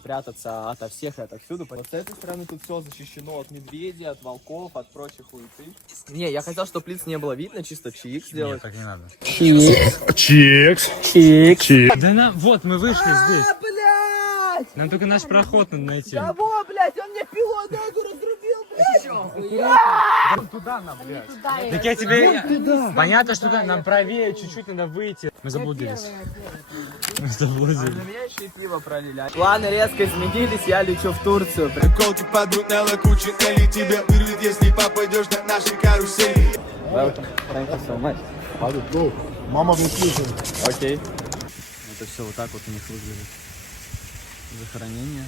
прятаться ото всех и отовсюду. Вот с этой стороны тут все защищено от медведей, от волков, от прочих хуйцы. Не, я хотел, чтобы лиц не было видно, чисто чик сделать. Нет, так не надо. Чикс. Чик. Да на, вот мы вышли здесь. Блядь! Нам только наш проход надо найти. Кого, блядь? Он мне пилой ногу разрубил, блядь! Туда нам, блядь. Так я тебе... Понятно, что да, нам правее чуть-чуть надо выйти. Мы заблудились. Мы заблудились. На меня еще и пиво пролили. Планы резко изменились, я лечу в Турцию. Колки падают на локучий Элли. Тебя вырвет, если попадешь на наши карусели. Welcome. Thank you so much. Мама выключила. Окей. Это все вот так вот у них выглядит. Захоронение.